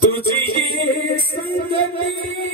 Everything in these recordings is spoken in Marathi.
तुझी संगती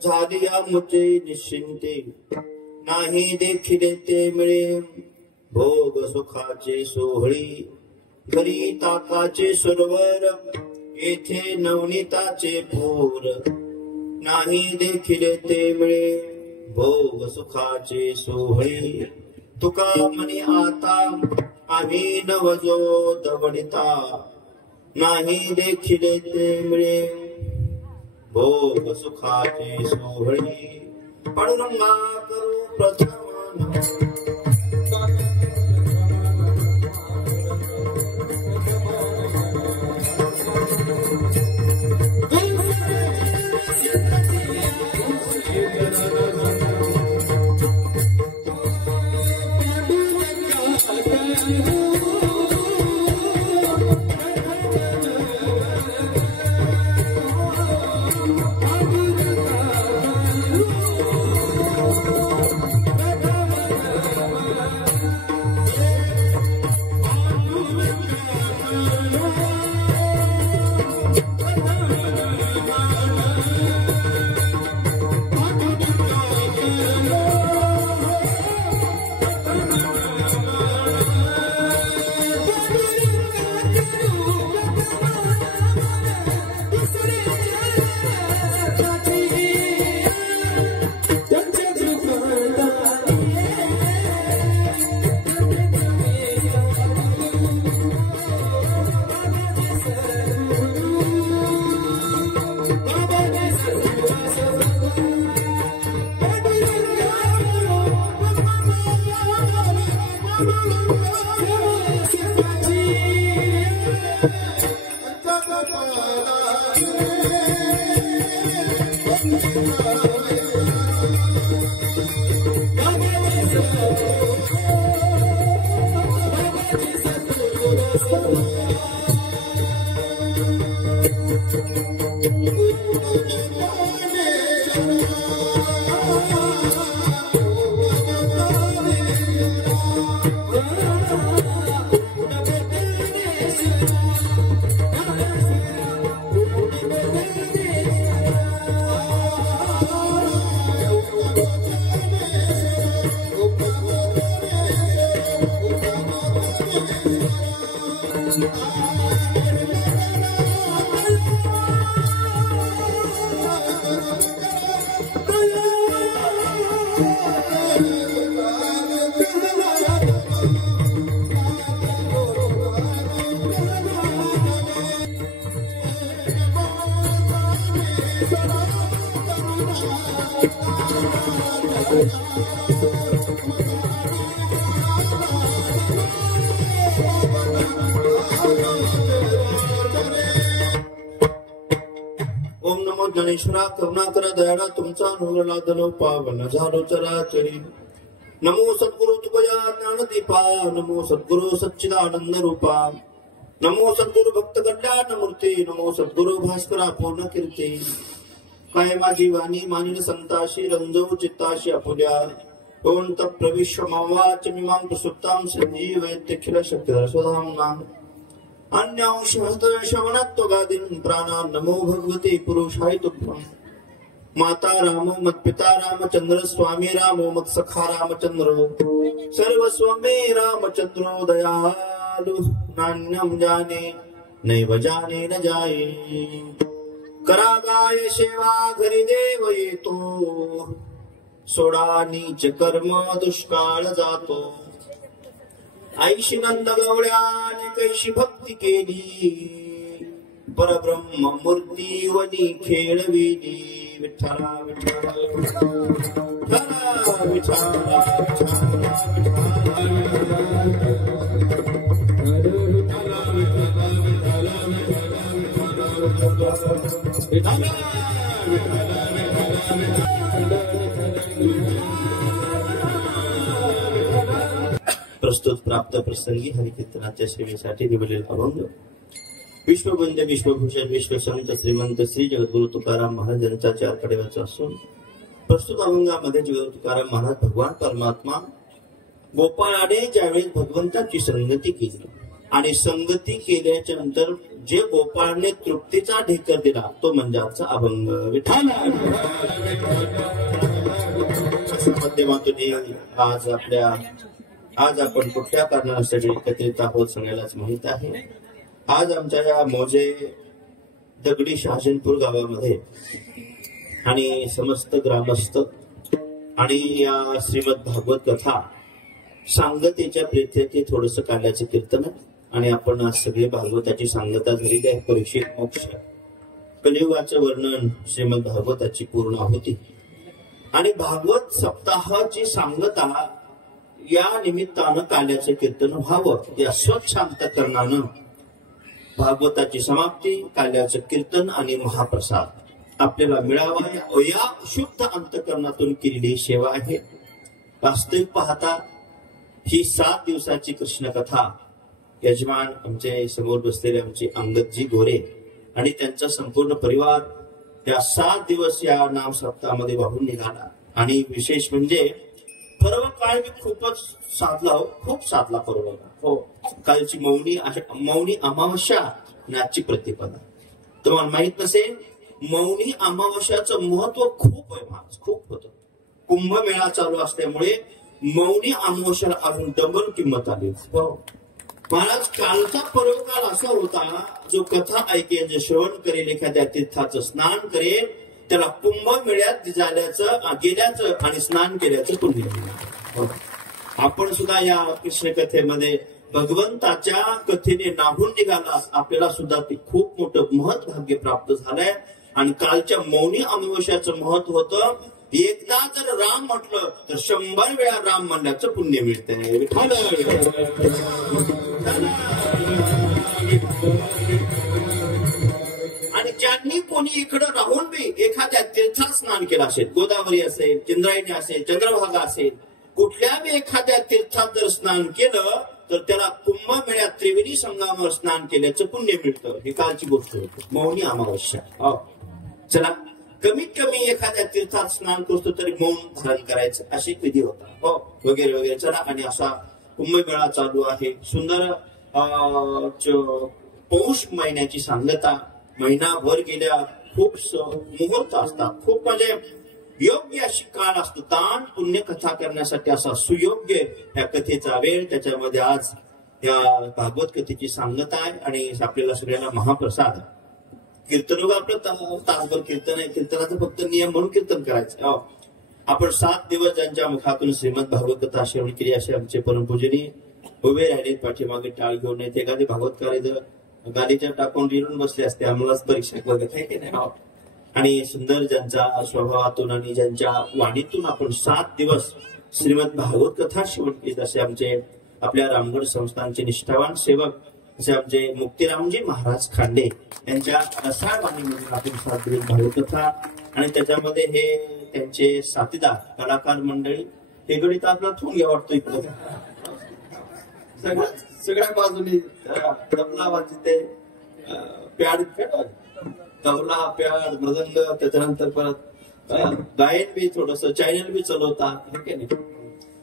झाली या मुचे निश्चिंते, नाही देखील ते मिळे भोग सुखाचे सोहळी. घरी ताकाचे सरोवर, येथे नवनीताचे पूर, नाही देखील ते मिळे भोग सुखाचे सोहळी. तुका म्हणे आता आम्ही नवजो दवडिता, नाही देखील ते मिळे भोग सुखाचे सोहळी. पांडुरंगा करू प्रथम ज्ञानेश्वरा करुणाकर दयाळा तुमचा अनुग्रह लादलो पावन झालो चराचरी. नमो सद्गुरु तुकया ज्ञानदीपा, नमो सद्गुरु सच्चिदानंद रूपा, नमो सद्गुरु भक्त कल्याण मूर्ती, नमो सद्गुरु भास्करा पूर्ण कीर्ती. काय माझी वाणी मानिन संताशी, रंजवू चित्ताशी आपुल्या. ओंत प्रविश्व मावाच मिमां प्रसुप्तां संजीवयत्यखिल शक्तिधर स्वधाम्नां. अन्यांश हस्तशवनत्व गादीन प्राणा नमो भगवते पुरुषाय तुभ्यं. माता रामो मत पिता रामचंद्र, स्वामी रामो मत सखा रामचंद्र, सर्वस्व मे रामचंद्रो दयालु. नान्यं जाने नैव जाने न जाये, करागाय सेवा घरी देव येतो. सोडा नीच कर्म दुष्काळ जातो. ऐशी नंद गवळ्याने कैशी भक्ती केली, परब्रह्म मूर्ती वनी खेळविली. विठ्ठला विठ्ठला विठ्ठला विठ्ठला प्रस्तुत प्राप्त प्रसंगी हरिकीर्तनाच्या सेवेसाठी निवडलेले अभंग. विश्ववंद्य विश्वभूषण विश्वसंत श्रीमंत श्री जगद्गुरु तुकाराम महाराज यांचा 4 कडेवाचा असून प्रस्तुत अभंगामध्ये जगद्गुरु तुकाराम महाराज भगवान परमात्मा गोपाळाने ज्यावेळी भगवंताची संगती केली आणि संगती केल्याच्या नंतर जे गोपाळने तृप्तीचा ढेकर दिला तो म्हणजे आजचा अभंग. विठ्ठल माध्यमातून आज आपण कुठल्या कारणासाठी एकत्रित आहोत सगळ्यालाच माहित आहे. आज आमच्या या मोजे दगडी शहाजनपूर गावामध्ये आणि समस्त ग्रामस्थ आणि या श्रीमद भागवत कथा सांगतेच्या प्रीत्यर्थी थोडस काढल्याचं कीर्तन आहे. आणि आपण आज सगळे भागवताची सांगता झालेली आहे. परीक्षित मोक्ष कलियुगाचं वर्णन श्रीमद भागवताची पूर्ण होती आणि भागवत सप्ताहाची सांगता या निमित्तानं काल्याचं कीर्तन व्हावं या स्वच्छ अंतकरणानं भागवताची समाप्ती, काल्याचं कीर्तन आणि महाप्रसाद आपल्याला मिळावा या शुद्ध अंतकरणातून केलेली सेवा आहे. वास्तविक पाहता ही 7 दिवसाची कृष्ण कथा यजमान आमचे समोर बसलेले आमचे अंगदजी गोरे आणि त्यांचा संपूर्ण परिवार या 7 दिवस या नाम सप्ताहामध्ये वाहून निघाला. आणि विशेष म्हणजे पर्व काळ मी खूपच साधला हो, खूप साधला पर्व हो. कालची मौनी अमावस्या आणि आजची प्रतिपदा. तुम्हाला माहित नसेल मौनी अमावस्याचं महत्व खूप आहे, खूप होतं. कुंभमेळा चालू असल्यामुळे मौनी अमावस्याला अजून डबल किंमत आली हो. महाराज कालचा पर्वकाळ असा होता जो कथा ऐकेल, जे श्रवण करेल, एखाद्या तीर्थाचं स्नान करेल त्याला कुंभमेळ्यात गेल्याचं आणि स्नान केल्याचं पुण्य मिळालं. आपण सुद्धा या कृष्ण कथेमध्ये भगवंताच्या कथेने नाहून निघाला, आपल्याला सुद्धा ते खूप मोठं महत्भाग्य प्राप्त झालंय. आणि कालच्या मौनी अमावस्याचं महत्व होतं एकदा जर राम म्हटलं तर 100 वेळा राम म्हणण्याचं पुण्य मिळतंय. आणि ज्यांनी कोणी इकडं राहून बी एखाद्या तीर्थात स्नान केलं असेल, गोदावरी असेल, इंद्रायणी असेल, चंद्रभागा असेल, कुठल्या बी एखाद्या तीर्थात जर स्नान केलं तर त्याला कुंभमेळ्यात त्रिवेणी संगमावर स्नान केल्याचं पुण्य मिळतं. ही कालची गोष्ट होती मौनी अमावस्या. चला कमीत कमी एखाद्या तीर्थात स्नान करतो तरी मौन धारण करायचं अशी विधी होता हो, वगैरे वगैरे. चला आणि असा कुंभमेळा चालू आहे. सुंदर पौष महिन्याची सांगता महिनाभर गेल्या खूप मुहूर्त असतात, खूप म्हणजे योग्य अशी काळ असतो दान पुण्य कथा करण्यासाठी. असा सुयोग्य या कथेचा वेळ, त्याच्यामध्ये आज या भागवत कथेची सांगता आहे आणि आपल्याला सगळ्यांना महाप्रसाद. कीर्तन आपलं तासभर कीर्तन आहे, कीर्तनाचं फक्त नियम म्हणून कीर्तन करायचं. आपण 7 दिवस ज्यांच्या मुखातून श्रीमद भागवत कथा श्रवण केली असे आमचे परमपूजनी उभे राहिले, पाठीमागे टाळ घेऊन येते. एखादी भागवतकार गाडीच्या टाकून लिहून बसले असते, आम्हालाच परीक्षा बघत आहे की नाही. आणि सुंदर ज्यांच्या स्वभावातून आणि ज्यांच्या वाणीतून आपण 7 दिवस श्रीमद भागवत कथा श्रवण केली असे आमचे आपल्या रामगड संस्थानचे निष्ठावान सेवक असे आमचे मुक्तीरामजी महाराज खांडे यांच्या रसाळ वाणीमधून आपण 7 दिवस भागवत कथा आणि त्याच्यामध्ये हे त्यांचे साथीदार कलाकार मंडळी हे गणित आपला थोंग वाटतो इकडं सगळ्या बाजूने तबला वाजते, प्याड तबला प्याड मृदंग, त्याच्यानंतर परत गायन बी थोडस चॅनल बी चालवतात.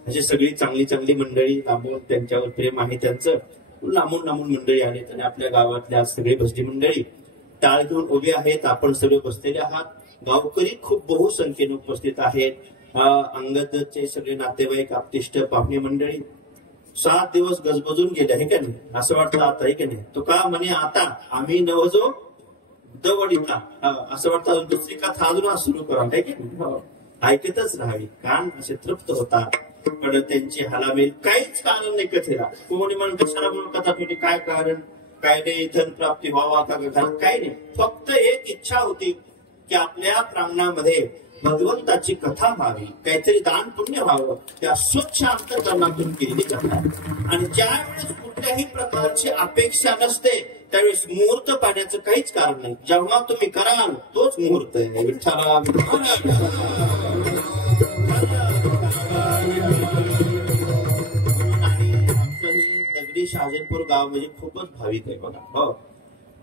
अशी सगळी चांगली चांगली मंडळी लांबून त्यांच्यावर प्रेम आहे त्यांचं लांबून मंडळी आहेत. आणि आपल्या गावातल्या सगळी भजनी मंडळी टाळ घेऊन उभी आहेत. आपण सगळे बसलेले आहात. गावकरी खूप बहुसंख्येने उपस्थित आहेत. अंगदचे सगळे नातेवाईक आप्तिष्ट पाहुणे मंडळी 7 दिवस गजबजून गेले आहे का नाही, असं वाटतं आता आहे की नाही. तुका म्हणे आता आम्ही नवजो दवडीता, असं वाटतं दुसरी कथा अजून सुरू करा आहे की नाही. ऐकतच राहावी, कान असे तृप्त होतात. पण त्यांची हालामेल काहीच कारण नाही कथेला. कोणी म्हणून कशाला म्हणून कथा पेटी काय कारण, काय नाही धन प्राप्ती व्हावा का काय नाही. फक्त एक इच्छा होती की आपल्या प्रांगणामध्ये भगवंताची कथा व्हावी, काहीतरी दान पुण्य व्हावं. त्या स्वच्छ अंतकरणातून केलेली कथा. आणि ज्यावेळेस कुठल्याही प्रकारची अपेक्षा नसते त्यावेळेस मुहूर्त पाहण्याचं काहीच कारण नाही. जेव्हा तुम्ही कराल तोच मुहूर्त आहे. विठ्ठला दगडी शहाजनपूर गाव म्हणजे खूपच भाविक आहे बघा हो.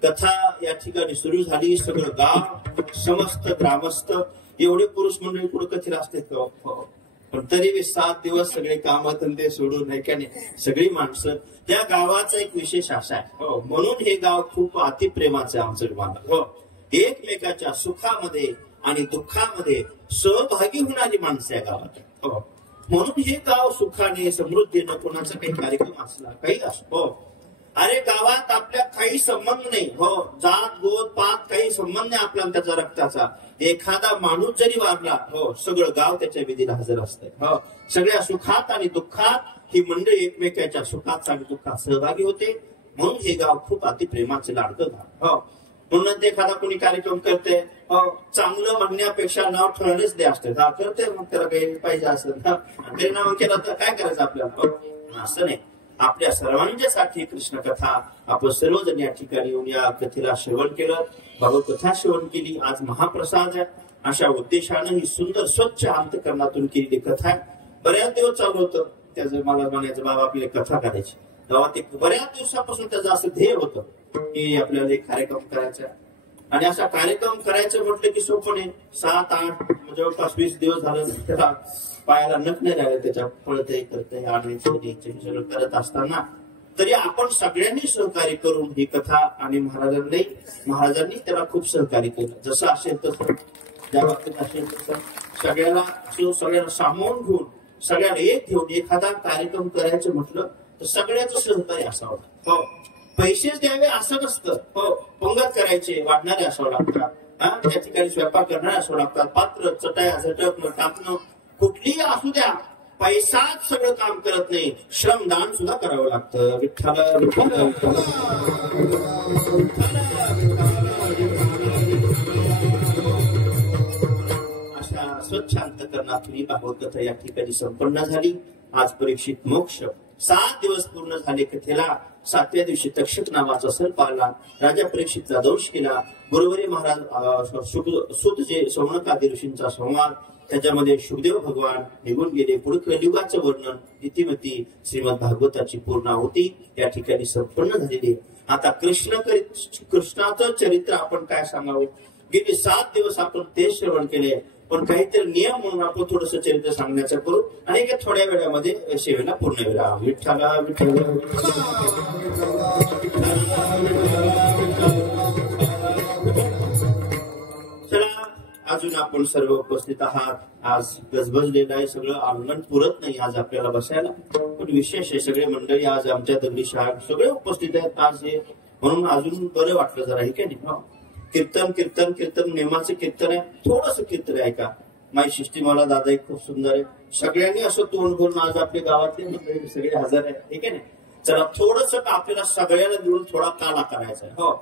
कथा या ठिकाणी सुरू झाली. सगळं गाव समस्त ग्रामस्थ एवढे पुरुष मंडळी पुढे कथेला असतात का पण तरी 7 दिवस सगळे कामधंदे सोडून नाही का नाही सगळी माणसं त्या गावाचा एक विशेष आशा आहे हो म्हणून हे गाव खूप अतिप्रेमाचं आहे आमचं गाव हो एकमेकाच्या सुखामध्ये आणि दुःखामध्ये सहभागी होणारी माणसं या गावात हो म्हणून हे गाव सुखाने समृद्धीनं कोणाचा काही कार्यक्रम असला काही असो हो अरे गावात आपल्या काही संबंध नाही हो जात गोत पात काही संबंध नाही आपला त्याचा रक्ताचा एखादा माणूस जरी वारला हो सगळं गाव त्याच्या विधीला हजर असतंय हो सगळ्या सुखात आणि दुःखात ही मंडळी एकमेकाच्या सुखात आणि दुःखात सहभागी होते म्हणून हे गाव खूप अतिप्रेमाचं लाडकं गाव हो म्हणून एखादा कोणी कार्यक्रम करते चांगलं म्हणण्यापेक्षा नाव ठरवणेच दे असते करते मग त्याला काही पाहिजे असं तरी नाव केलं तर काय करायचं आपल्याला असं नाही आपल्या सर्वांच्यासाठी कृष्ण कथा आपण सर्वजण या ठिकाणी येऊन या कथेला श्रवण केलं भागवत कथा श्रवण केली आज महाप्रसाद आहे अशा उद्देशानं ही सुंदर स्वच्छ अंतकरणातून केलेली कथा आहे बऱ्याच दिवस चालू होतं त्याचं मला म्हणायचं बाबा आपली कथा करायची गावात एक बऱ्याच दिवसापासून त्याचं असं ध्येय होतं की आपल्याला एक कार्यक्रम करायचा आणि असा कार्यक्रम करायचं म्हटलं की सोपं नाही 7-8 जवळपास 20 दिवस झालं त्याला पायाला नख नाही राहिलं त्याच्या पळतय करतय आणायचं करत असताना तरी आपण सगळ्यांनी सहकार्य करून ही कथा आणि महाराजांनी त्याला खूप सहकार्य केलं जसं असेल तसं ज्या बाबतीत असेल तसं सगळ्यांना सामावून घेऊन सगळ्यांना एक घेऊन एखादा कार्यक्रम करायचं म्हटलं तर सगळ्याचं सहकार्य असावं हो पैसेच द्यावे असं नसतं हो पंगत करायचे वाढणारे असावं लागतात त्या ठिकाणी स्वयंपाक करणारे असावं लागतात पात्र चटाया झटकणं टाकणं कुठलीही असू द्या पैसाच सगळं काम करत नाही श्रमदान सुद्धा करावं लागतं विठ्ठल अशा स्वच्छ अंतकरणातून ही भागवत कथा या ठिकाणी संपन्न झाली आज परीक्षित मोक्ष 7 दिवस पूर्ण झाले कथेला 7व्या दिवशी तक्षक नावाचा सर्प आला राजा परीक्षितचा दोष केला गुरुवारी महाराज सुत जे सौनकादी ऋषींचा संवाद त्याच्यामध्ये शुभदेव भगवान निघून गेले पुढे कलियुगाचं वर्णन इतिमती श्रीमद भागवताची पूर्णाहुती या ठिकाणी संपन्न झालेली आता कृष्णाचं चरित्र आपण काय सांगावं गेली 7 दिवस आपण ते श्रवण केले पण काहीतरी नियम म्हणून आपण थोडस चरित्र सांगण्याचा करू आणि थोड्या वेळामध्ये सेवेला पूर्ण विराम विठ्ठला विठ्ठला चला अजून आपण सर्व उपस्थित आहात आज गजबजलेलं आहे सगळं आनंद पुरत नाही आज आपल्याला बसायला पण विशेष आहे सगळे मंडळी आज आमच्या दगडी शाळा सगळे उपस्थित आहेत आज हे म्हणून अजून बरं वाटलं जरा हे काय नाही कीर्तन कीर्तन कीर्तन नेमाचं कीर्तन आहे थोडस कीर्तन आहे का माई शिष्टी मला दादा एक खूप सुंदर आहे सगळ्यांनी असं तोंड करून आज आपल्या गावातले मंडळी सगळे हजर आहे ठीक आहे ना चला थोडस आपल्याला सगळ्यांना मिळून थोडा काला करायचा आहे हो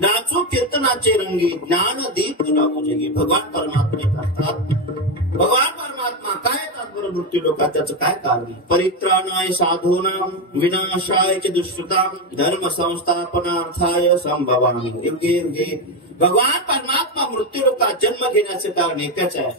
नाचो कीर्तनाचे रंगी ज्ञान दीप लागू जगी भगवान परमात्मे करतात भगवान परमात्मा काय तात्पर्य मृत्यू लोकात त्याचं काय कारण परित्राणाय साधूनां विनाशाय च दुष्कृतां धर्म संस्थापनार्थाय संभवामि युगे युगे भगवान परमात्मा मृत्यू लोकात जन्म घेण्याचे कारण एकच आहे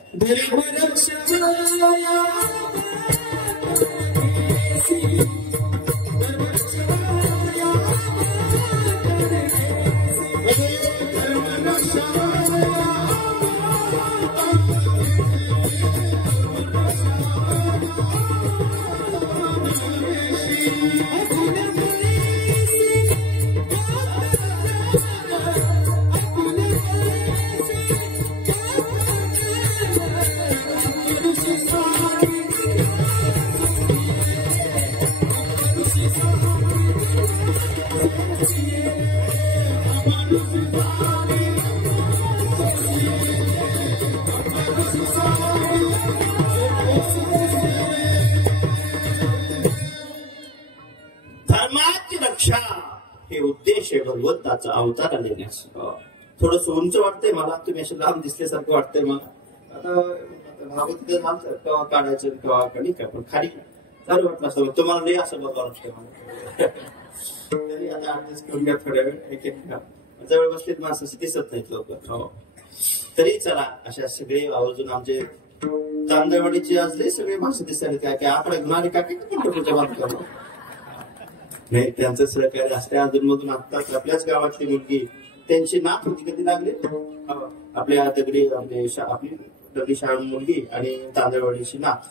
भगवंताचा अवतार लेण्यास. थोडस उंच वाटतंय मला, तुम्ही असे लांब दिसल्यासारखं वाटतंय मला. आता भागवत झालं केव्हा काढायचं केव्हा काढी का, पण खाली चालू वाटलं असं तुम्हाला नाही असं बघावं वाटतं मला. तरी आता ऍडजस्ट करून घ्या थोड्या वेळ. एक एक जवळ बसलेत माणसं दिसत नाहीत लोक. तरी चला, अशा सगळे आवर्जून आमचे तांदळवाडीचे आज लय सगळे माणसं दिसायला काय काय आकडे गुन्हाने काय काय बात करणं नाही. त्यांचं सहकार्य असते अजून मधून. आत्ताच आपल्याच गावातली मुलगी, त्यांची नात होती कधी लागली आपल्या दगडी आपली दगडी शाळा मुलगी आणि तांदळवाडीची नात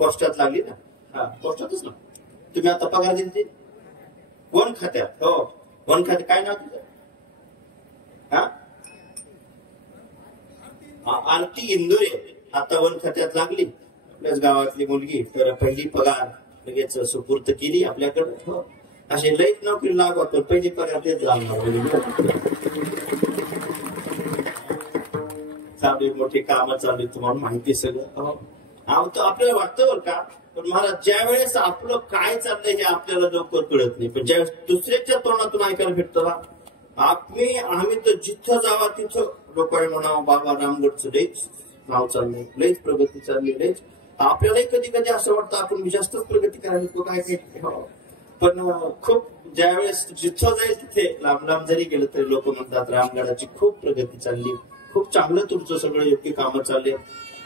पोस्टात लागली ना. हा पोस्टातच ना. तुम्ही आता पगार दिली वन खात्यात. हो वन खात्यात काय नाव तुझं? हा आरती इंदुरे आता वन खात्यात लागली आपल्याच गावातली मुलगी. तर पहिली पगार लगेच सुपूर्त केली आपल्याकडे. असे लईत नोकरी लागवा पण पहिली पगार देत लागणार. चालू मोठी कामं चालू तुम्हाला माहिती सगळं. आपल्याला वाटतं बरं का, पण मला ज्या वेळेस आपलं काय चाललंय हे आपल्याला लवकर कळत नाही. पण ज्यावेळेस दुसऱ्याच्या तोंडातून ऐकायला भेटतं ना, आम्ही तर जिथं जावा तिथं लोकांनी म्हणावं बाबा रामगडचं लईच नाव चाललंय, लईच प्रगती चालली, लईच. आपल्यालाही कधी कधी असं वाटतं आपण जास्तच प्रगती करायला काय काय. पण खूप ज्यावेळेस जिथं जाईल तिथे लांब लांब जरी गेलं तरी लोक म्हणतात रामगडाची खूप प्रगती चालली, खूप चांगलं तुमचं सगळं योग्य कामं चालले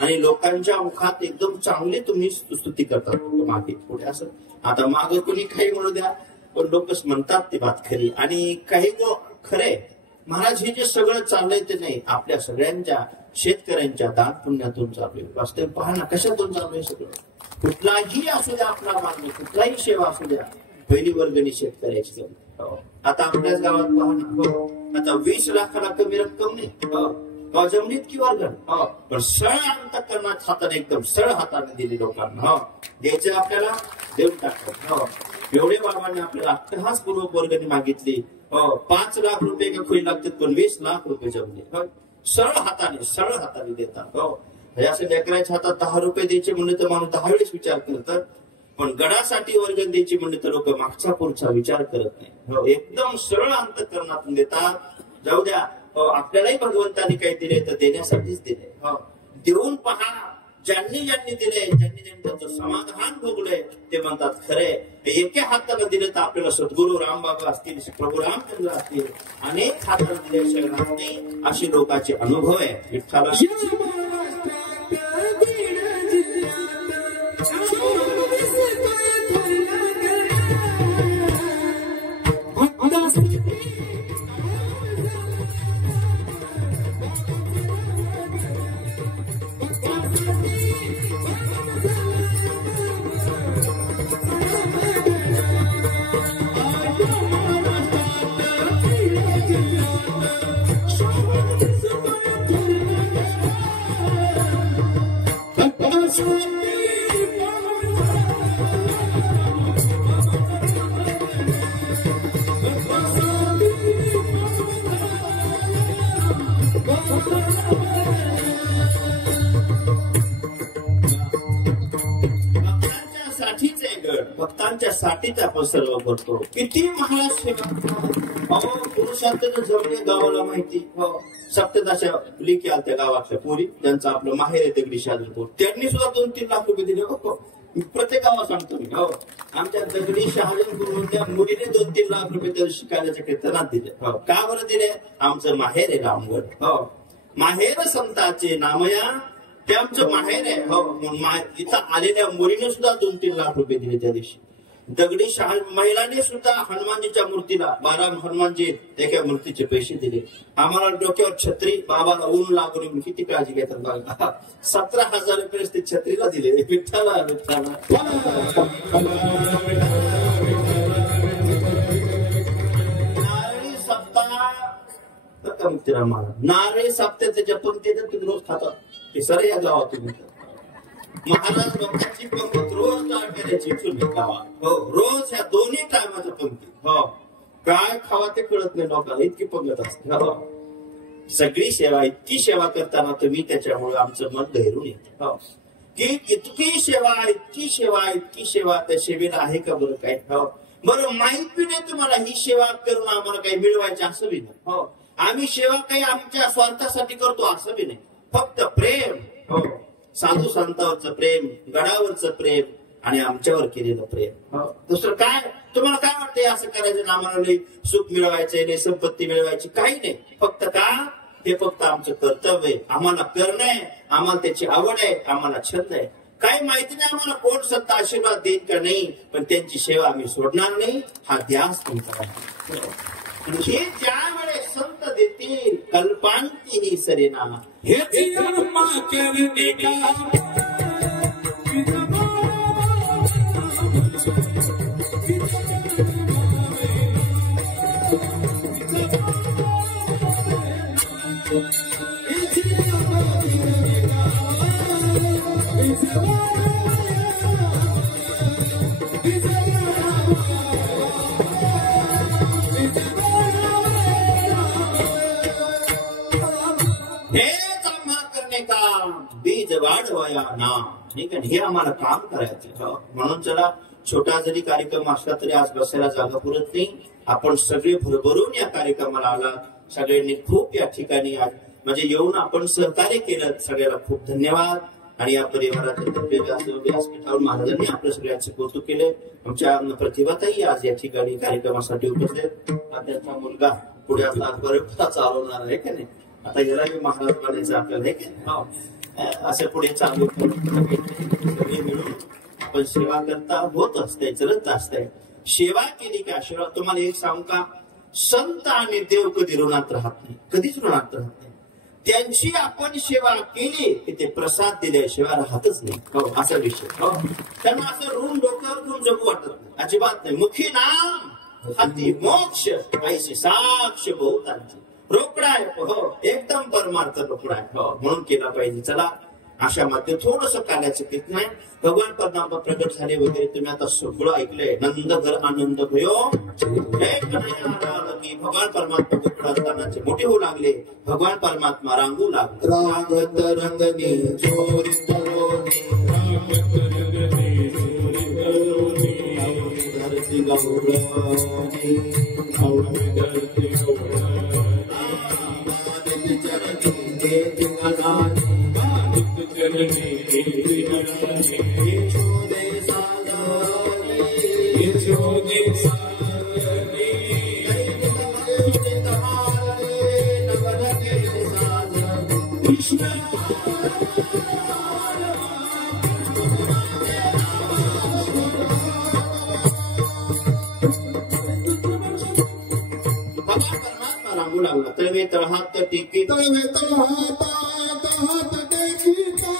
आणि लोकांच्या मुखात एकदम चांगली तुम्ही स्तुती करतात मागे पुढे. असं आता मागे कोणी काही म्हणू द्या, पण लोक म्हणतात ती बात खरी. आणि काही खरे महाराज हे जे सगळं चाललंय ते नाही आपल्या सगळ्यांच्या शेतकऱ्यांच्या दान पुण्यातून चालू आहे. वास्तविक पहा ना कशातून चालू आहे सगळं. कुठलाही असू द्या आपला मागणी, कुठलाही सेवा असू द्या, पहिली वर्गणी शेतकऱ्याची. आता आपल्याच गावात पहा ना, आता 20 लाखाला कमी रक्कम नाही जमिनीत की वर्गण, पण सळ अंतःकरणात हाताने एकदम सळ हाताने दिली लोकांना. द्यायचं आपल्याला देऊन टाकतात. एवढे बाबांनी आपल्याला अट्टहासपूर्वक वर्गणी मागितली. 5 लाख रुपये का खोई लागतात, पण 20 लाख रुपये जमले सरळ हाताने देतात. असं लेकराच्या हातात 10 रुपये द्यायचे म्हणले तर माणूस 10 वेळेस विचार करतात, पण गडासाठी वर्गण द्यायची म्हणले तर लोक मागचा पुढचा विचार करत नाही. एकदम सरळ अंतःकरणातून देतात. जाऊ द्या, आपल्यालाही भगवंताने काही दिले तर देण्यासाठीच दिले. देऊन पहा, ज्यांनी दिले, ज्यांनी त्याचं समाधान भोगलंय ते म्हणतात खरे. एका हाताला दिले तर आपल्याला सद्गुरू रामबाबा असतील, प्रभू रामचंद्र असतील, अनेक हाताला दिल्याशिवाय नाही अशी लोकांचे अनुभव आहे. विठ्ठला भक्तांच्या साठीच आपण सर्व करतो. किती महाराज सेवा. पुरुषार्थ जमले गावाला माहिती. सप्तदाशा लिखी आल्या गावातल्या पोरी, ज्यांचं आपलं माहेर आहे दगडी शहाजनपूर, त्यांनी सुद्धा 2-3 लाख रुपये दिले. प्रत्येक गावात सांगतो मी. आमच्या दगडी शहाजनपूर मधल्या मुलीने 2-3 लाख रुपये तर शिकायच्या कीर्तनात दिले. का बरं दिले? आमचं माहेर आहे रामगड. माहेर संताचे नामया, ते आमचं माहेर आहे. इथं आलेल्या मुलीने सुद्धा 2-3 लाख रुपये दिले त्या दिवशी. दगडी महिलांनी सुद्धा हनुमानजीच्या मूर्तीला 12 हनुमानजी एका मूर्तीचे पैसे दिले. आम्हाला डोक्यावर छत्री, बाबाला ऊन लागून किती काळजी घेतात बघा. 17,000 रुपये ते छत्रीला दिले. विठ्ठला नारळी सप्ताह मुक्तीराम महाराज नारळी सप्त्याचे पंक्ती तुम्ही रोज खातात. ते सर या गावातून महाराज भक्ताची पंगत रोज लाड करायची गावात. रोज ह्या दोन्ही टायमाच्या पंक्ती. काय खावा ते कळत नाही लोकांना, इतकी पंगत असते. सगळी सेवा, इतकी सेवा करताना तुम्ही त्याच्यामुळे आमचं मन गहिरून येते की इतकी सेवा, इतकी सेवा, इतकी सेवा. त्या सेवेला आहे का बरं काय? बरं माहित बी नाही तुम्हाला ही सेवा करून आम्हाला काही मिळवायचे असं बी नाही. हो, आम्ही सेवा काही आमच्या स्वार्थासाठी करतो असं बी नाही. फक्त प्रेम, हो, साधू संतांवरचं प्रेम, गडावरचं प्रेम आणि आमच्यावर केलेलं प्रेम. दुसरं काय तुम्हाला काय वाटतंय असं करायचं आम्हाला नाही सुख मिळवायचंय नाही संपत्ती मिळवायची काही नाही. फक्त का ते फक्त आमचं कर्तव्य आहे. आम्हाला करणं आहे, आम्हाला त्याची आवड आहे, आम्हाला छंद आहे. काही माहिती नाही आम्हाला कोण संत आशीर्वाद देईल का नाही, पण त्यांची सेवा आम्ही सोडणार नाही हा ध्यास तुमचा आहे. हे ज्या वेळेस संत देतील कल्पांती सरेना हेची कर्मा करणे का बीज वाढवाया ना, ठीक आहे. हे आम्हाला काम करायचं. म्हणून चला छोटा जरी कार्यक्रम असला तरी आज बसायला जागा पुरत नाही. आपण सगळे भरभरून या कार्यक्रमाला आला. सगळ्यांनी खूप या ठिकाणी म्हणजे येऊन आपण सहकार्य केलं. सगळ्याला खूप धन्यवाद. आणि या परिवाराचे तर्फे व्यासपीठावर महाराजांनी आपल्या सगळ्यांचे कौतुक केले. आमच्या प्रतिभाताई आज या ठिकाणी कार्यक्रमासाठी उपस्थित. त्यांचा मुलगा पुढे आता परंपरा चालवणार आहे का नाही. आता याला महाराज बनायचं आपल्याला आहे की नाही. असं पुढे चालू सगळे मिळून आपण सेवा करता होत असते, चलत असते. सेवा केली की आशीर्वाद. तुम्हाला एक सांगू का, संत आणि देव कधी ऋणात राहत नाही, कधीच ऋणात राहत नाही. त्यांची आपण सेवा केली की ते प्रसाद दिल्याशिवाय राहतच नाही. हो, असा विषय. हो, त्यांना असं ऋण डोक्यावर घेऊन जगू वाटत नाही, अजिबात नाही. मुखी नाम अति मोक्ष ऐशी साक्ष बहुतांची. रोकडा आहे, हो, एकदम परमार्थ रोकडा आहे. हो, म्हणून केला पाहिजे. चला अशा मध्ये थोडस काढायचं किती नाही. भगवान परमात्मा प्रगट झाले वगैरे तुम्ही आता सगळं ऐकलंय. नंद घर आनंद भयो की भगवान परमात्मा गोकुळास्थानाचे मोठे होऊ लागले. भगवान परमात्मा रांगू लागले. रागत रंगनी चोरी करोनी, रागत रंगनी चोरी करोनी, धरती गौरवनी, धरती गौरवनी, चरणी देती मनानी, चरणी देती मनानी, यशोदे सागरनी, यशोदे सागरनी, कृष्ण रांगू लागला. तळवे तळहात टेकी, तळवे तळहात हात टेकीता,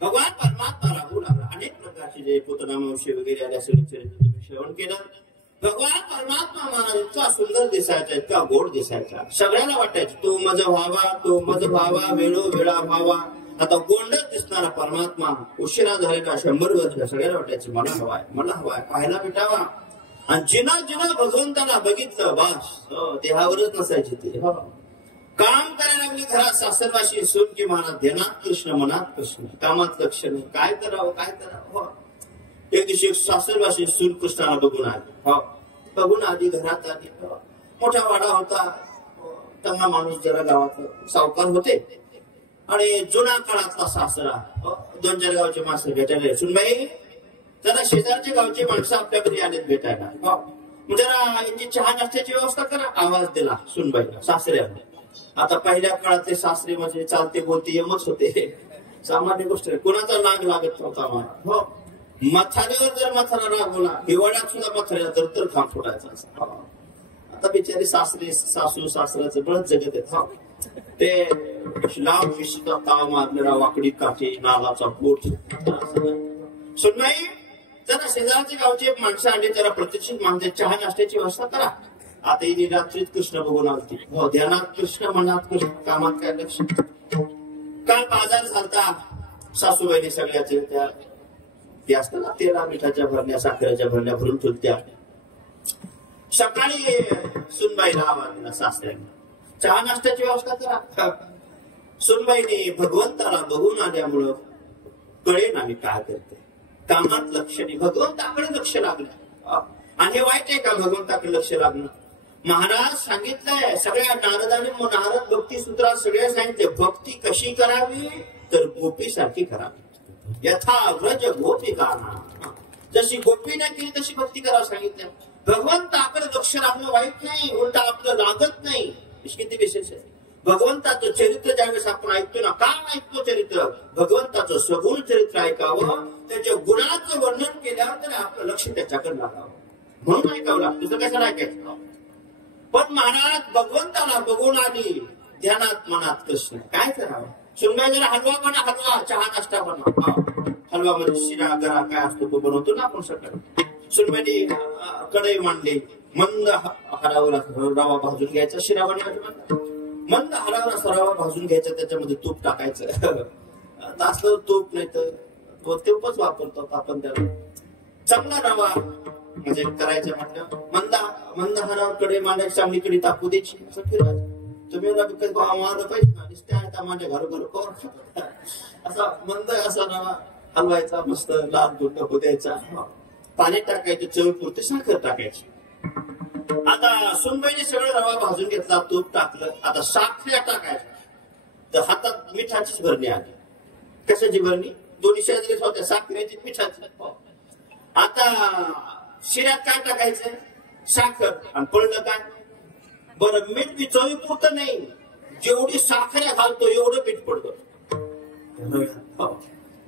भगवान परमात्मा राहू लागला. अनेक प्रकारचे जे पुतनामावशी वगैरे आल्या सगळे चरित्र तुम्ही श्रवण केलं. भगवान परमात्मा महाराज इतका सुंदर दिसायचा, इतका गोड दिसायचा. सगळ्याला वाटायचं तो मज व्हावा, तो मज व्हावा, वेळो वेळा व्हावा. आता गोंडच दिसणारा परमात्मा उशिरा झालेला 100 वर्ष सगळ्याला वाटायचं मला हवाय, मला हवाय, पाहायला भेटावा. आणि जिना जिना भगवंताला बघितलं बस देहावरच नसायची ते. काम करायला लागली घरात सासरवाशी सून की महाराज ध्यानात कृष्ण मनात कृष्ण, कामात लक्ष नाही. काय करावं काय करावं. एक दिवशी एक सासरवाशी सून कृष्णाला बघून आली. बघून आधी घरात आली. मोठा वाडा होता. चांगला माणूस जरा गावातला सावकार होते आणि जुना काळातला सासरा. 2-4 गावचे माणसं भेटायला. सुनबाई जरा शेजारच्या गावचे माणसं आपल्या घरी आलेत भेटायला, जरा यांची चहा नाश्त्याची व्यवस्था करा. आवाज दिला सुनबाईला, सासऱ्याने. आता पहिल्या काळातले सासरे म्हणजे चालते बोलते यमच होते, सामान्य गोष्ट आहे. कुणाचा नाग लागत नव्हता मला. हो, मथाऱ्यावर जर मथारा रागवला, हिवाळ्यात सुद्धा मथाऱ्या तर खांब फुटायचा. आता बिचारी सासरे सासू सासऱ्याचं बळच जगत आहेत. हो, ते लांब विशीचा ताव मारलेला, वाकडी काठी, नालाचा बोट. सुनबाई जरा शेजारचे गावचे माणसं आले, जरा प्रतिष्ठित माणसे चहा नाश्त्याची व्यवस्था करा. आता ही रात्रीत कृष्ण बघून आलती. हो, ध्यानात कृष्ण, मनात कृष्ण, कामात काय लक्ष. काल बाजार झालता. सासूबाईने सगळ्याचे त्या असतात ना, तेला मिठाच्या भरण्या, साखरेच्या भरण्या भरून ठेवत्या. सकाळी सुनबाईला आवाज दिला सासऱ्याने, चहा नाश्त्याची व्यवस्था करा. सुनबाईने भगवंताला बघून आल्यामुळं कळेन आम्ही काय करते. कामात लक्ष नाही, भगवंताकडे लक्ष लागलं. आणि हे वाईट आहे का भगवंताकडे लक्ष लागणं? महाराज सांगितलंय, सगळ्या नारदाने नारद भक्ती सूत्रात सगळ्या सांगितले, भक्ती कशी करावी तर गोपीसारखी करावी. यथा व्रज गोपिकाना, जशी गोपीने केली तशी भक्ती करावं सांगितलं. भगवंताकडे लक्ष लागणं वाईट नाही, उलट आपलं लागत नाही. किती विशेष आहे. भगवंताचं चरित्र ज्यावेळेस आपण ऐकतो ना, का ऐकतो चरित्र? भगवंताचं सगुण चरित्र ऐकावं, त्याच्या गुणाचं वर्णन केल्यावर तरी आपलं लक्ष त्याच्याकडे लागावं, म्हणून ऐकावं लागतं. तुझं कशाला ऐकायचं? पण महाराज भगवंताला बघून आली, ध्यानात मनात कृष्ण. काय करावं? सुनबाई जरा हलवा बना, हलवा, चहा नाश्ता बनवा. हलवा म्हणजे शिरा गरा काय असतो तो बनवतो ना आपण सकाळी. सुनबाईने कढई मांडली, मंद हरावर रवा भाजून घ्यायचा, शिरा बनवायचा. मंद हरावर असा रवा भाजून घ्यायचा, त्याच्यामध्ये तूप टाकायचं. असलं तूप नाही तर तूपच वापरतो आपण त्याला. चांगला रवा म्हणजे करायचं म्हटलं, मंद हरावर कढई मांडायची, चांगली कढी तापू द्यायची, असं फिरवायचं. तुम्ही मारलं पाहिजे ना, माझ्या घरोघर कोर खात. असा मंद असा रवा हलवायचा, मस्त लाल दूध नको द्यायचा, पाणी टाकायचं, चवीपुरती साखर टाकायची. आता सुनबाईने सगळं रवा भाजून घेतला, तूप टाकलं. आता साखर टाकायचं, तर हातात मिठाचीच भरणी आली. कशाची भरणी? दोन्ही शेजारीच होत्या, साखरेची मिठाची. आता शिऱ्यात काय टाकायचं? साखर. आणि पडलं काय? बरं, मीठ बी चवीपुरतं नाही, जेवढी साखर घालतो एवढं मीठ पडतं.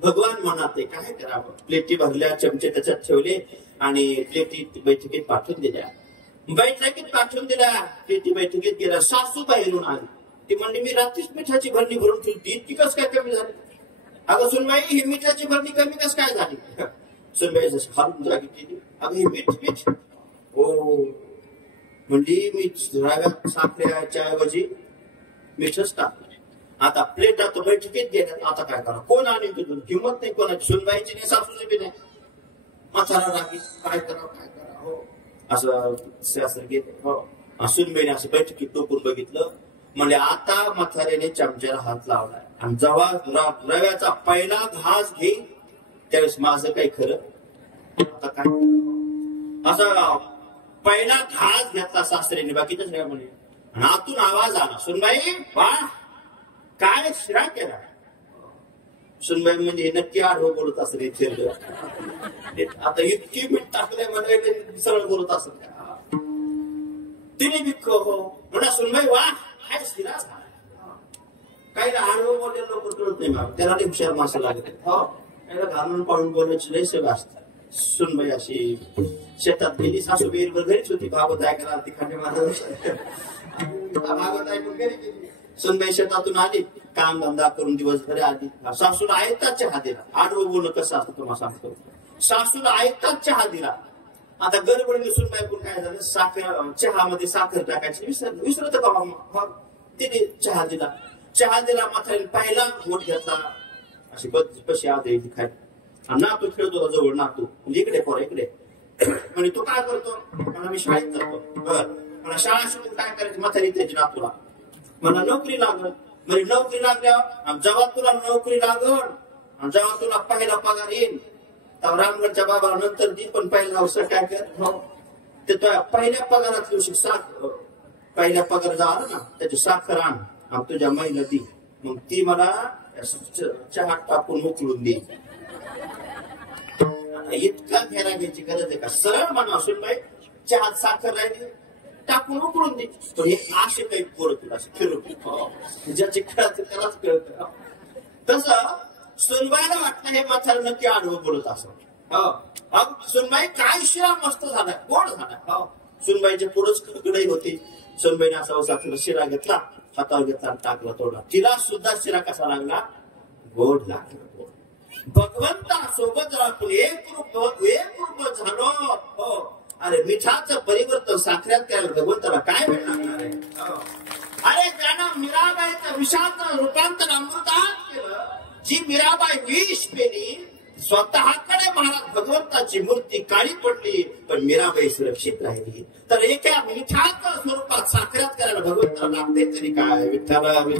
भगवान मनात आहे, काय करावं? प्लेटी भरल्या, चमचे त्याच्यात ठेवले आणि प्लेटी बैठकीत पाठवून दिल्या. बैठकीत पाठवून दिल्या, प्लेटी बैठकीत गेल्या. सासूबाई येऊन आली. ती म्हणली, मी रात्रीच मिठाची भरणी भरून ठेवली, इतकी कस काय कमी झाली? अगं सुनबाई, ही मिठाची भरणी कमी कस काय झाली? सुनबाई हारून जागी केली, अगं ही मीठ. हो म्हणजे मी रव्यात साखरेच्या ऐवजी मीठच टाकलं. आता प्लेट आता बैठकीत गेल्यात, आता काय करा? कोण आणि तिथून किंमत नाही कोणाची, सुनबाईची नाही, सासूची बी नाही. म्हातारा रागी, काय करा? हो असं शास्त्र गेले. हो, सुनबाईने असं बैठकीत टोकून बघितलं, म्हणजे आता म्हाताऱ्याने चमच्याला हात लावलाय. आणि जेव्हा रव्याचा पहिला घास घेईन त्यावेळेस माझं काही खरं. आता काय असं पहिला घास घेतला सासऱ्याने, बाकीच नाही म्हणे. आणि आतून आवाज आला, सुनबाई वा काय शिरा केला? सुनबाई म्हणजे नक्की आडवं बोलत असेल इथे. आता इतकी मीठ टाकलंय म्हणजे सरळ बोलत असेल. तिने बी हो म्हणा, सुनबाई वा काय शिरा झाला. काही आडवं बोलले लोक कळत नाही मग, त्याला हुशार माणसं लागते. हो, त्याला घालून पाडून बोलायची लय सगळं असतात. सुनबाई अशी शेतात गेली, सासूबाई घरीच होती, भागवत ऐकायला ती खांडे महाराज भागवत ऐकून घरी गेली. सुनबाई शेतातून आली, काम धंदा करून दिवसभर आली. सासूला ऐकताच चहा दिला. आडवं बोलणं कसं असतं तुम्हाला सांगतो. सासूला ऐकताच चहा दिला. आता गडबडीने सुनबाई काय झालं, साखर चहामध्ये साखर टाकायची विसरत का? तिने चहा दिला. म्हातारीने पहिला घोट घेतला, अशी कशी आधी खाय. नातू खेळतो होता जवळ, नातू म्हणजे इकडे पोरा इकडे. म्हणजे तो काय करतो? मला मी शाळेत जातो. बरं, मला शाळा शिकून काय करायचं? म्हातारी त्याची नातूला मला नोकरी लागल. म्हणजे नोकरी लागल्यावर जेव्हा तुला नोकरी लागल आणि जेव्हा तुला पहिला पगार येईल तेव्हा रामगडच्या बाबाला नंतर दी, पण पहिला अवसर काय कर, ते पहिल्या पगारात दिवशी साखर, पहिल्या पगार झाला ना त्याची साखर आण आणि तुझ्या महिला दी, मग ती मला चहा टाकून उकळून दे. इतका घेरा घ्यायची गरज आहे का? सरळ म्हणा सुनबाई चहात साखर राहिली टाकून उकळून दे. पण हे असे काही पोरत असे फिरवते ज्याचे कळत त्यालाच कळत. तसं सुनबाईला वाटलं हे म्हातारं नक्की आडवं बोलत असं. सुनबाई काय शिरा मस्त झाला गोड झाला. सुनबाईच्या पुढंच कढई होती. सुनबाईने असा साखर शिरा घेतला हातावर घेतला टाकला तोडला. तिला सुद्धा शिरा कसा लागला? गोड लागला. भगवंता सोबत आपण एक रूप झालो. हो अरे मिठाचं परिवर्तन साखऱ्यात करायला भगवंताला काय वेळ लागणार आहे? अरे ज्यानं मीराबाईचं विषाचं रूपांतर अमृतात केलं, जी मीराबाई विष पेली, स्वतःकडे महाराज भगवंताची मूर्ती काळी पडली पण मीराबाई सुरक्षित राहिली. तर एका मिठाच्या स्वरूपात साखऱ्यात करायला भगवंताला लागते तरी काय? विठ्ठला आम्ही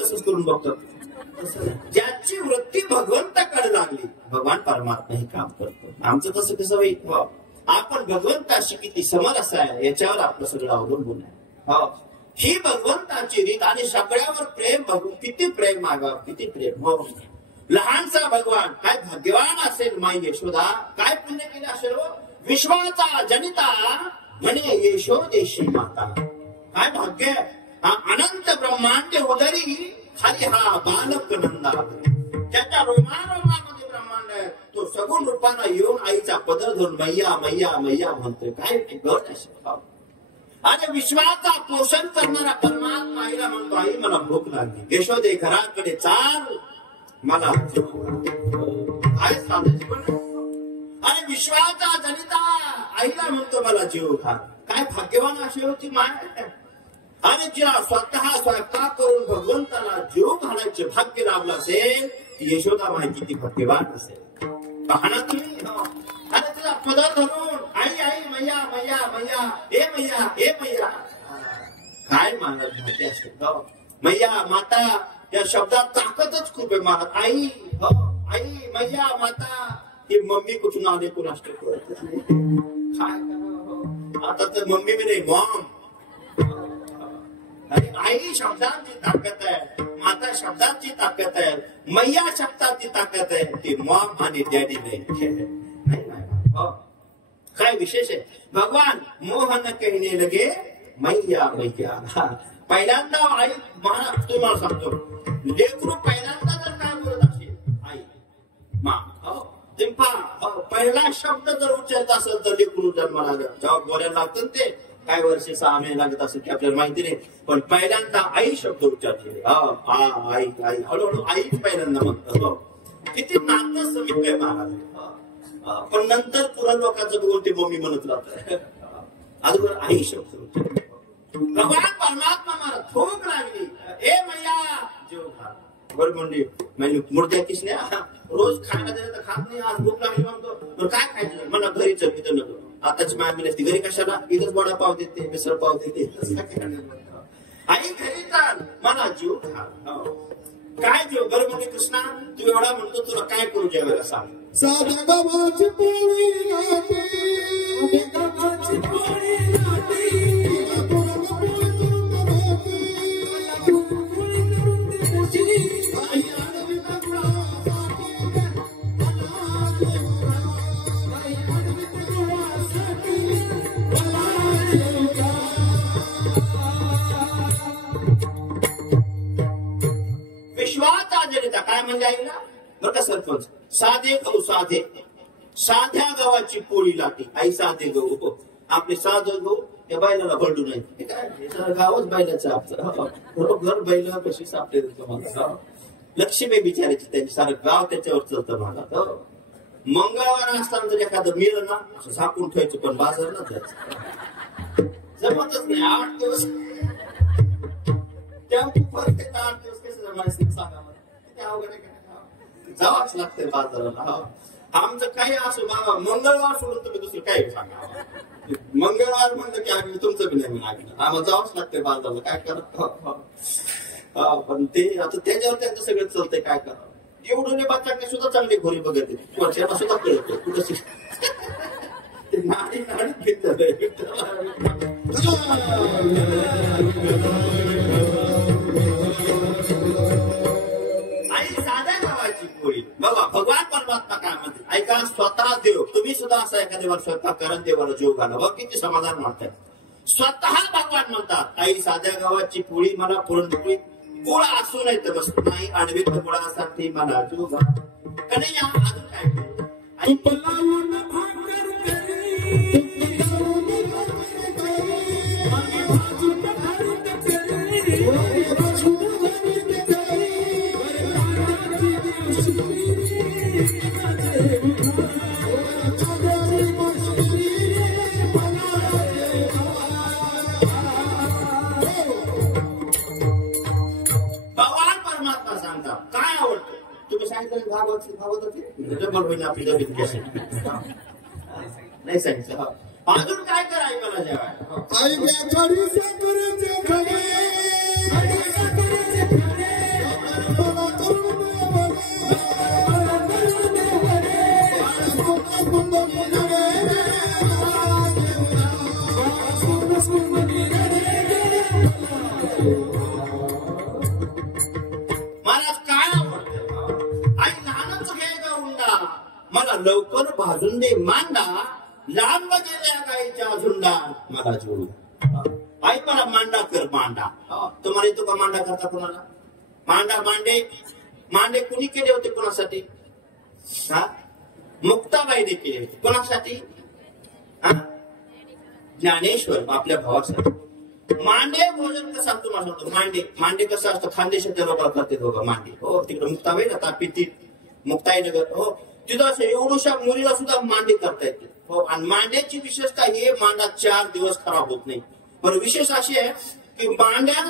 तसंच करून बघतो. ज्याची वृत्ती भगवंताकडे लागली भगवान परमात्मा हे काम करतो. आमचं तसं कसं होईल? आपण भगवंताशी किती समरस आहे याच्यावर आपलं सगळं अवलंबून आहे. ही भगवंताची रीत आणि सगळ्यावर प्रेम. किती प्रेम मागावं, किती प्रेम. हो लहानसा भगवान काय भाग्यवान असेल माई यशोदा, काय पुण्य केले असेल. विश्वाचा जनिता म्हणे यशोदेशी माता. काय भाग्य. अनंत ब्रह्मांड उदरी हरी हा बालक नंदा. त्याच्या रोमारोमामध्ये ब्रह्मांड आहे. तो सगुण रूपानं येऊन आईचा पदर धरून मैया मैया मैया म्हणतोय. काय गट असेल. आणि विश्वाचा पोषण करणारा परमात्मा आईला म्हणतो आई मला भूक लागली. यशोदे घराकडे चाल मला काय साधायची पण. आणि विश्वाचा जनिता आईला म्हणतो मला जीव खा. काय भाग्यवान अशी होती माय. आणि जिला स्वतः स्वयंपाक करून भगवंताला जीव घालायचे भाग्य लाभलं असेल ती यशोदा माई किती भाग्यवान असेल. पाहणार तुम्ही. आणि तिला पदर धरून आई आई मैया मैया मैया हे मैया हे मैया. काय मानत भाग्य असेल. मैया माता या शब्दात ताकदच खूप आहे. महाराज आई आई मैया माता. ही मम्मी कुठून आले कुणास ठाऊक. काय आता तर मम्मी मी नाही मॉम. आणि आई शब्दांची ताकद आहे, माता शब्दांची ताकद आहे, मैया शब्दांची ताकद आहे. ती मॉम आणि डॅडी नाही. काय विशेष आहे. भगवान मोहन कहने लगे मैया मैया. पहिल्यांदा आई महाराज तुम्हाला सांगतो लेकरू पहिल्यांदा जर काय बोलत असेल आई मा पहिला शब्द जर उच्चारत असेल तर लेकरू जन्माला जेव्हा बोलायला लागतं ते काय वर्षे 6 महिने लागत असेल की आपल्याला माहिती नाही. पण पहिल्यांदा आई शब्द उच्चारले. आई आई हळूहळू आईच पहिल्यांदा म्हणतो. किती नातं समीप आहे महाराज. पण नंतर पुरा लोकांचं बघून ते मम्मी म्हणत राहत. अगोदर आई शब्द उच्चारले. भगवान परमात्मा मला भूक लागली ए मैया जेव खा. बरं म्हणजे मुर्द्या किसल्या रोज खायला दिलं तर खात नाही. आज भूक लागली म्हणतो काय खायचं मला घरी चल इथं नको. आताची माय मिळते घरी कशाला इथंच वडापाव देते मिसळ पाव देते. आई घरी चाल मला जीव खा. काय जीव. बरं म्हणजे कृष्णा तू एवढा म्हणतो तुला काय करू जेवायला सांग. साध्या गव्हाची पोळी राहते, गव्हाची पोळी राहते. विश्वाचा जनिता काय म्हणजे आईला बघा सरपंच. साधे गहू साधे साध्या गव्हाची पोळी लाटी. आई साधे गहू. आपले साधं गहू त्या बैलाला भरडू नाही. काय गावच बैलाचं आपलं घर बैल कशी सापडे तुम्हाला. लक्ष्मी बिचारायची त्यांची सारं गाव त्याच्यावर चालतं मला. मंगळवार असताना जर एखादं मिळलं ना असं झाकून ठेवायचं पण बाजारला जायचं जमतच नाही. 8 दिवस त्या 8 दिवस कसं जमायचं सांगा मला. किती अवघड आहे. जावाच लागतंय बाजाराला. आमचं काही असो बाबा मंगळवार सोडून तुम्ही दुसरं काही सांगा. मंगळवार म्हणलं की आम्ही तुमचं बी नाही लागलं. आम्हाला जावंच लागतंय बाजाराला. काय करा. पण ते आता त्याच्यावर त्यांचं सगळं चालतंय. काय करा. एवढं बाचाकडे सुद्धा चांगली घोरी बघत वर्षाला सुद्धा कळत कुठं नाडी नाडी घेत परमात्मा काय म्हणते ऐका, स्वतः देव, तुम्ही सुद्धा असं एखाद्या वर स्वयंपाक करा, देवाला जीव घाला, बघ किती समाधान वाटतंय. स्वतः भगवान म्हणतात आई साध्या गावाची पोळी मला पुरणपोळी गोळ असू नाही तर बस नाही आडवीत गुळासाठी मला जीव घाला. कन्हैया अजून काय तुप लावून भाकर करी, आणि भाजून भात करी, भगवान परमात्मा सांगतात काय आवडतं. तुम्ही सांगितलं भागवत होते डबल होईल आपली नवीन नाही सांगितलं. अजून काय कराय मला जेवायला आई व्यापारी साखरेचे खडे, महाराज काय आवडतं. आई लहानच घ्यायचा उंडा मला लवकर भाजून दे मांडा, लांब गेल्या गाईच्या झुंडा मला जोडून. आई मला मांडा कर मांडा. तुम्हाला येतो का मांडा करता कोणाला. मांडा मांडे कुणी केले होते कोणासाठी. हा मुक्ताबाईने केले होते कोणासाठी. ज्ञानेश्वर आपल्या भावासाठी. मांडे भोजन कसं असतो मला सांगतो. मांडे कसं असतं खानदेशाच्या लोकांना करते बघा मांडे. हो तिकडे मुक्ताबाई ना तापिती मुक्ताईनगर हो तिथं असं एवढ्याशा मुलीला सुद्धा मांडे करता येते. हो आणि मांड्याची विशेषता हे मांडा 4 दिवस खराब होत नाही. पण विशेष अशी आहे की मांड्या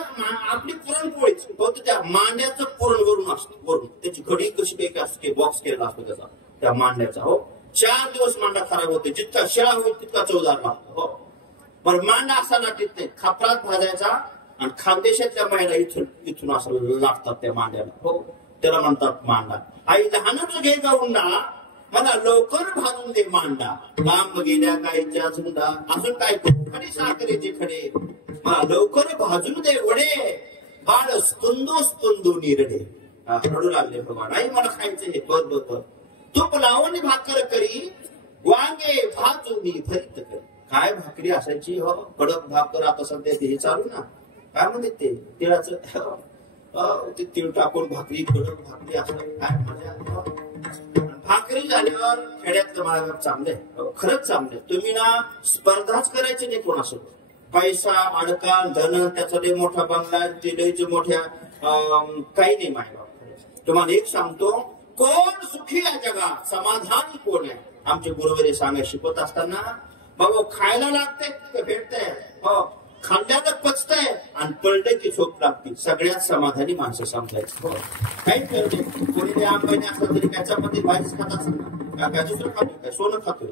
आपली पुरणपोळीच फक्त त्या मांड्याचं पुरण वरून असतं. वरून त्याची घडी कशी काही असते बॉक्स केलेला असतो त्याचा त्या मांड्याचा. हो 4 दिवस मांडा खराब होते. जितका शिळा होईल तितका चवदार लागतो. हो पण मांडा असा लाटीत नाही. खापरात भाजायचा आणि खानदेशातल्या महिला इथून असं लागतात त्या मांड्याला. हो त्याला म्हणतात मांडा. आई लहानच घे गाऊंडा मला लवकर भाजून दे मांडा, लांब गेल्या गाईच्या झुंडा. अजून काय करू खडी साखरेचे खडे मला लवकर भाजून दे वडे, बाळ स्तुंदू निरडे. रडू लागले भगवान. आई मला खायचंय. बर तूप लावून भाकर करी, वांगे भाजून भरीत करी. काय भाकरी असायची. हो कडक भाकर. आता सध्या हे चालू ना काय म्हणते ते तिळाचं ते तीळ टाकून भाकरी कडक भाकरी असं काय मजा. भाकरी झाल्यावर खेड्यातलं मला चांगले खरंच चांगले. तुम्ही ना स्पर्धाच करायची नाही कोणासोबत. पैसा अडका धन त्याचा लय मोठा बंगला ते लयच मोठ्या काही नाही. माय बाप तुम्हाला एक सांगतो कोण सुखी या जगात समाधानी कोण आहे. आमचे गुरुवारी सांगाय शिकवत असताना बाबा खायला लागतंय भेटतंय. हो खाल्ल्यानं पचतंय आणि पडलं की झोप लागते. सगळ्यात समाधानी माणसं समजायचं. हो काहीच कळते. कोणी आंबाने असलं तरी त्याच्यामध्ये भाजीच खात असेल ना काय दुसरं खातोय काय सोनं खातोय.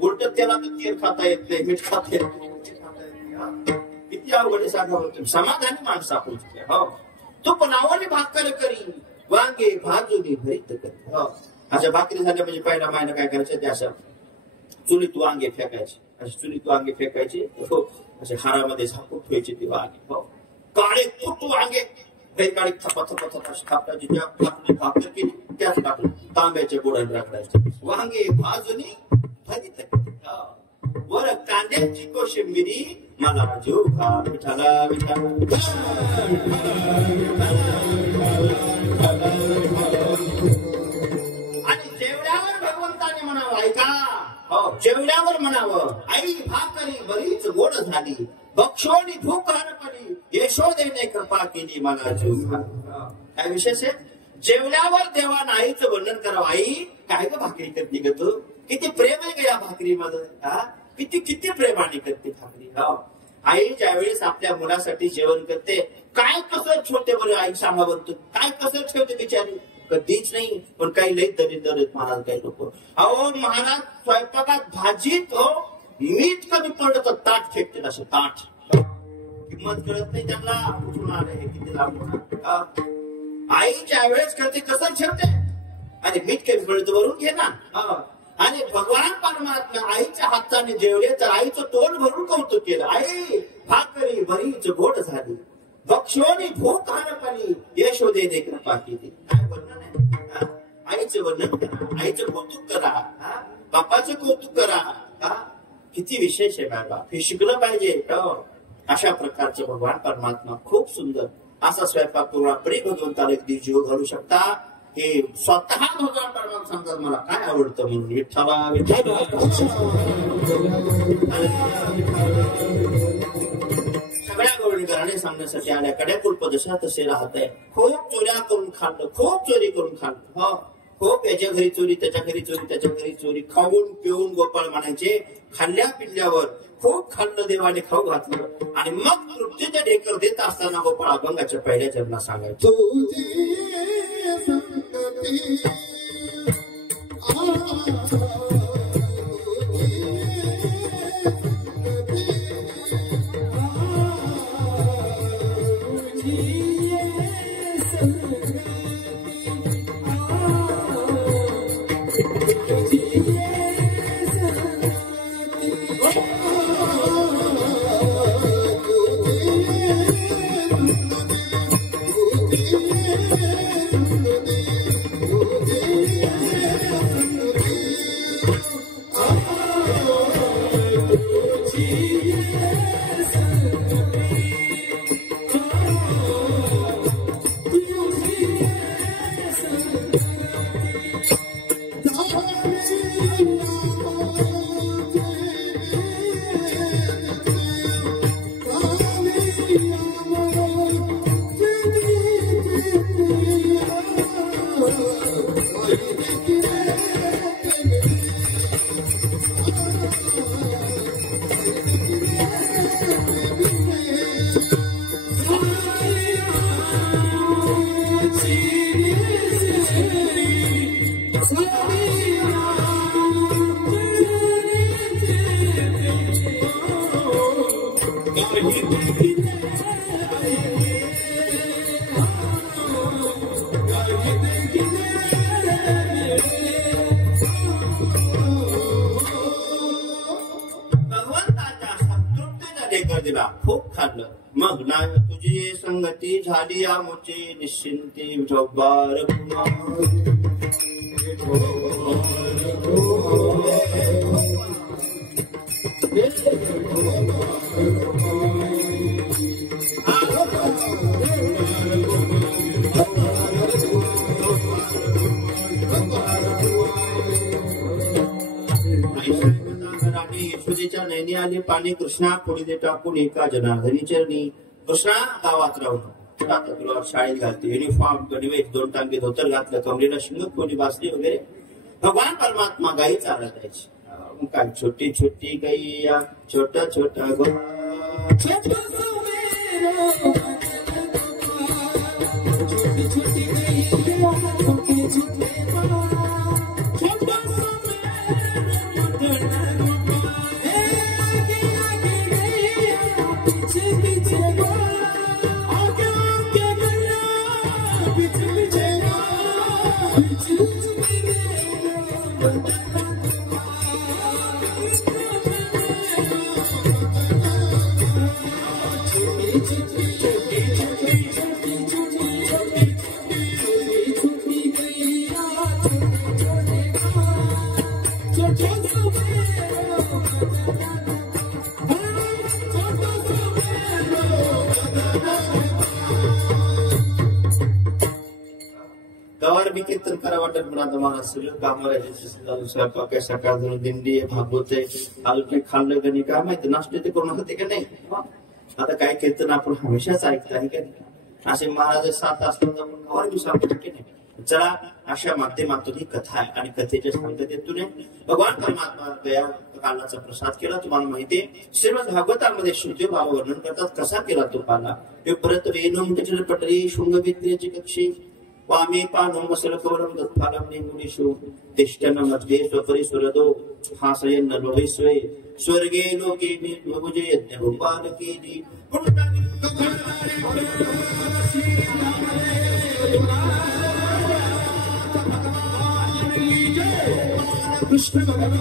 उलट त्याला तर तेल खाता येत नाही मीठ खाता येत नाही. किती अवघड सांगा समाधानी माणसं आपण. हो तो पण आवडली भाकर करी, वांगे भाजून भरीत करी. हो अशा भाकरी झाल्या म्हणजे पहिला मायनं काय करायचं ते असं चुलीत वांगे फेकायचे. असे चुलीत वांगे फेकायचे. हो असे हारामध्ये झाकून ठेवायचे ते वांगे. हो काळे तुट वांगे काळी थपा कापडाची भाकर केली त्याच काढून तांब्याच्या गोळ्याने रगडायचे. वांगे भाजूनी भरीत वर कांद्याची कोशिंबिरी मला जीव घा विठाला विठाला. आणि जेवढ्यावर भगवंताने म्हणावं ऐका. हो जेवढ्यावर म्हणावं आई भाकरी बरीच गोड झाली, बक्षोनी भूक हरपली, यशोदेने कृपा केली मला जीव घा. काय विशेष आहे. जेवल्यावर देवानं आईचं वर्णन करावं. आई काय ग भाकरी करते ग तू. किती प्रेम आहे का या भाकरीमध्ये. किती प्रेमाने करते भाकरी. आई ज्यावेळेस आपल्या मुलासाठी जेवण करते काय कसर ठेवते बरं आई सांगा बरं. काय कसर ठेवते बिचारी. कधीच नाही. पण काही लई दरिद्र महाराज काही लोक. अहो महाराज स्वयंपाकात भाजीत हो मीठ कमी पडलं तर ताट फेकते. असं ताट किंमत कळत नाही त्यांना. कुठून आलं हे किती लांब. आई ज्या वेळेस करते कसं ठेवते आणि मीठ कमी पडलं तर वरून घे ना. आणि भगवान परमात्मा आईच्या हाताने जेवले तर आईचं तोंड भरून कौतुक केलं. आई भाकरी बरीच गोड झाली, बक्षोनी भूक हरपली, यशोदेने कृपा केली. काय वर्णन आहे. आई आईचं वर्णन करा, आईचं कौतुक करा, बापाचं कौतुक करा. किती विशेष आहे बाबा, हे शिकलं पाहिजे. अशा प्रकारचं भगवान परमात्मा खूप सुंदर असा स्वयंपाक करून आपणही भगवंताला अगदी जीव घालू शकता. हे स्वतः भगवान परमात्मा सांगतात मला काय आवडतं म्हणून. विठ्ठला विठ्ठला सगळ्या गवळणी घराणे सांगण्यासाठी आल्या. कड्या कुलप जशा तसे राहत आहे. खूप चोऱ्या करून खाल्लं, खूप चोरी करून खाल्लं. खूप याच्या घरी चोरी, त्याच्या घरी चोरी, त्याच्या घरी चोरी. खाऊन पिऊन गोपाळ म्हणायचे. खाल्ल्या पिल्ल्यावर खूप खाल्लं, देवाने खाऊ घातलं आणि मग तृप्तीचे ढेकर देत असताना गोपाळ अभंगाच्या पहिल्या चरणा सांगायचं. दिला, खूप खाल्लं. मग ना तुझी संगती झाली या मुची निश्चिंती विठोबार यशोदेच्या नैनी आले पाणी कृष्णा पुढे दे टाकून एका जनार्दनी चरणी. कृष्णा गावात राहून शाळेत घालते. युनिफॉर्म गणवेश 2 टांगे धोतर घातलं, कमरेला शिंगत कोणी बासली वगैरे. भगवान परमात्मा गाई चालत जायची. काय छोटी छोटी गाई छोटा छोटा कीर्तन करा वाटत पण आता मला सगळं काम स्वयंपाक सकाळ धरून दिंडी भागवत आहे. अजून काही खाल्लं का नाही काय माहिती, नाश्ते ते करून होते का नाही. आता काय कीर्तन आपण हमेशाच ऐकत आहे का नाही. असे महाराज 7 असतात आपण गवार दिवसात की नाही. चला अशा माध्यमातून ही कथा आहे आणि कथेच्या सांगतेतून भगवान परमात्मा दया कालाचा प्रसाद केला. तुम्हाला माहितीये श्रीमद भागवतामध्ये श्रुती बाबा वर्णन करतात कसा केला तो पाला. परत रेणुम पटरी शृंगवित्रेची कक्षी वामे पानो मसलकवरम दत्फालम निमुनिषु तिष्ठन मध्ये स्वपरि सुरदो हासयन लोहिस्वे स्वर्गे लोके निर्भुजे यज्ञभूपाल कीली कृष्ण भगवान